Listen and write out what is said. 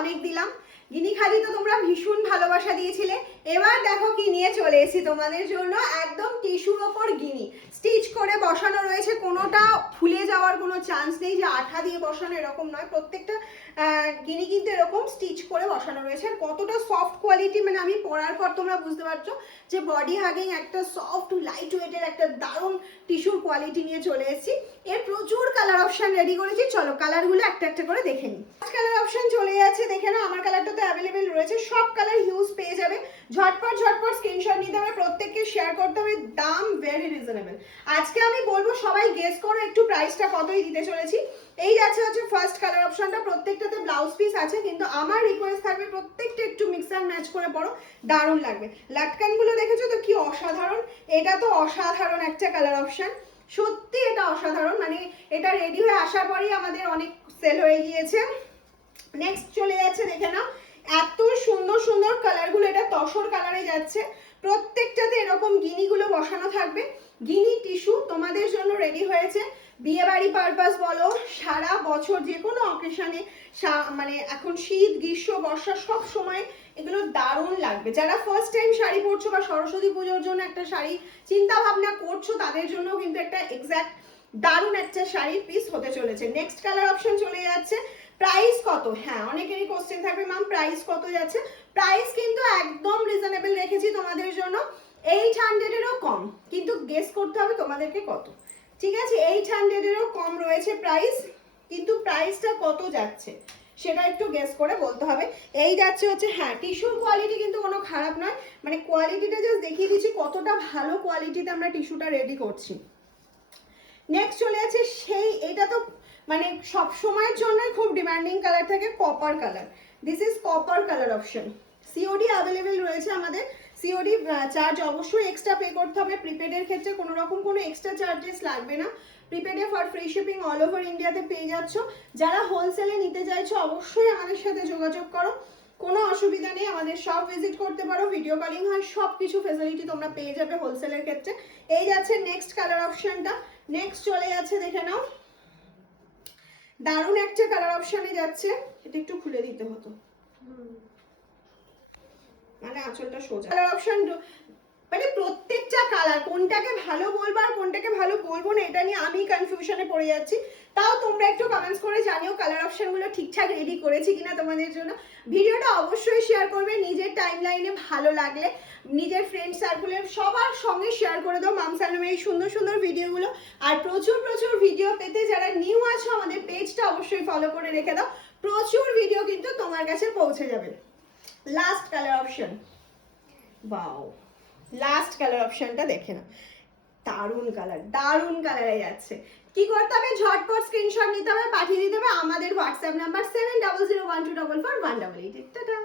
অনেক দিলাম। গিনিখালি তো তোমরা ভীষণ ভালোবাসা দিয়েছিলে। এবার দেখো কি নিয়ে চলে এসেছি তোমাদের জন্য, একদম টিস্যুর ওপর গিনি স্টিচ করে বসানো রয়েছে, কোনোটা ফুলে যাওয়ার কোনো চান্স নেই, যে আঠা দিয়ে বসানো এরকম নয়, প্রত্যেকটা গিনি কিন্তু এরকম স্টিচ করে বসানো রয়েছে। আর কতটা সফট কোয়ালিটি, মানে আমি পরার পর তোমরা বুঝতে পারছো যে বডি হাগিং একটা সফট লাইট ওয়েটের একটা দারুণ টিস্যুর কোয়ালিটি নিয়ে চলে এসেছি। এর প্রচুর কালার অপশন রেডি করেছি, চলো কালারগুলো একটা একটা করে দেখে নিই। কালার অপশন চলে যাচ্ছে, দেখে নাও। আমার কালারটা তো অ্যাভেলেবেল রয়েছে, সব কালার হিউজ পেয়ে যাবে। ঝটপট ঝটপট স্ক্রিনশট নিতে হবে, প্রত্যেককে শেয়ার করতে হবে। দাম ভেরি রিজনেবল। আজকে আমি বলবো সবাই গেস করো একটু প্রাইসটা কতই দিতে চলেছি। এই যাচ্ছে হচ্ছে ফার্স্ট কালার অপশনটা, প্রত্যেকটাতে ব্লাউজ পিস আছে, কিন্তু আমার রিকোয়েস্ট থাকবে প্রত্যেকটা একটু মিক্স অ্যান্ড ম্যাচ করে পরো, দারুণ লাগবে। লাটকানগুলো দেখেছো তো কি অসাধারণ, এটা তো অসাধারণ একটা কালার অপশন, সত্যি এটা অসাধারণ। মানে এটা রেডি হয়ে আসার পরেই আমাদের অনেক সেল হয়ে গিয়েছে। নেক্সট চলে যাচ্ছে, দেখে নাও এত সুন্দর সুন্দর কালারগুলো, এটা তসর কালারে যাচ্ছে, প্রত্যেকটাতে এরকম গিনিগুলো বসানো থাকবে। গিনি টিস্যু তোমাদের জন্য রেডি হয়েছে, বিয়ে বাড়ি পারপাস বলো, সারা বছর যে কোনো অকেশনে, মানে এখন শীত গ্রীষ্ম বর্ষা সব সময় এগুলো দারুণ লাগবে। যারা ফার্স্ট টাইম শাড়ি পরছো বা সরস্বতী পুজোর জন্য একটা শাড়ি চিন্তা ভাবনা করছো, তাদের জন্য কিন্তু একটা এক্স্যাক্ট দারুণ একটা শাড়ির পিস হতে চলেছে। নেক্সট কালার অপশন চলে যাচ্ছে, প্রাইস কত? হ্যাঁ, অনেকেরই কোশ্চেন থাকবে ম্যাম প্রাইস কত যাচ্ছে। প্রাইস কিন্তু একদম রিজনেবল রেখেছি তোমাদের জন্য, 800-এরও কম, কিন্তু গেস করতে হবে তোমাদেরকে কত। ঠিক আছে, 800-এরও কম রয়েছে প্রাইস, কিন্তু প্রাইসটা কত যাচ্ছে সেটা একটু গেস করে বলতে হবে। এই যাচ্ছে হচ্ছে, হ্যাঁ টিস্যুর কোয়ালিটি কিন্তু কোনো খারাপ নয়, মানে কোয়ালিটিটা জাস্ট দেখিয়ে দিচ্ছি কতটা ভালো কোয়ালিটিতে আমরা টিস্যুটা রেডি করছি। নেক্সট চলে যাচ্ছে সেই, এটা তো মানে সব সময়ের জন্য খুব ডিমান্ডিং কালার থাকে, copper colour. This is copper colour option. COD available রয়েছে আমাদের, সিওডি চার্জ অবশ্যই এক্সট্রা পে করতে হবে। প্রিপেডের ক্ষেত্রে কোনো রকম কোনো এক্সট্রা চার্জেস লাগবে না, প্রিপেডে for free shipping all over ইন্ডিয়াতে পেয়ে যাচ্ছ। যারা হোলসেলে নিতে চাইছো অবশ্যই আমাদের সাথে যোগাযোগ করো, কোনো অসুবিধা নেই, আমাদের সব ভিজিট করতে পারো, ভিডিও কলিং হয়, সব কিছু ফেসিলিটি তোমরা পেয়ে যাবে হোলসেলের ক্ষেত্রে। এই যাচ্ছে নেক্সট কালার অপশনটা। নেক্সট চলে যাচ্ছে, দেখে নাও দারুণ একটা কালার অপশনে যাচ্ছে, এটা একটু খুলে দিতে হতো, মানে আঁচলটা সোজা। কালার অপশন মানে প্রত্যেকটা কালার কোনটাকে ভালো বলবো আর কোনটাকে ভালো বলবো না এটা নিয়ে আমি কনফিউশনে পড়ে যাচ্ছি। তাও তোমরা একটু কমেন্টস করে জানিও কালার অপশনগুলো ঠিকঠাক রেডি করেছি কিনা তোমাদের জন্য। ভিডিওটা অবশ্যই শেয়ার করবে, নিজের টাইমলাইনে ভালো লাগলে নিজের ফ্রেন্ড সার্কেলে সবার সঙ্গে শেয়ার করে দাও মাম সালোমের এই সুন্দর সুন্দর ভিডিওগুলো। আর প্রচুর প্রচুর ভিডিও পেতে যারা নিউ আছো আমাদের পেজটা অবশ্যই ফলো করে রেখে দাও, প্রচুর ভিডিও কিন্তু তোমার কাছে পৌঁছে যাবে। Last colour option, wow last colour অপশনটা দেখে না, দারুণ কালার, দারুণ কালারে যাচ্ছে। কি করতে হবে, ঝটপট স্ক্রিনশট নিতে হবে, পাঠিয়ে দিতে হবে আমাদের হোয়াটসঅ্যাপ নাম্বার 7001244188। টাটা।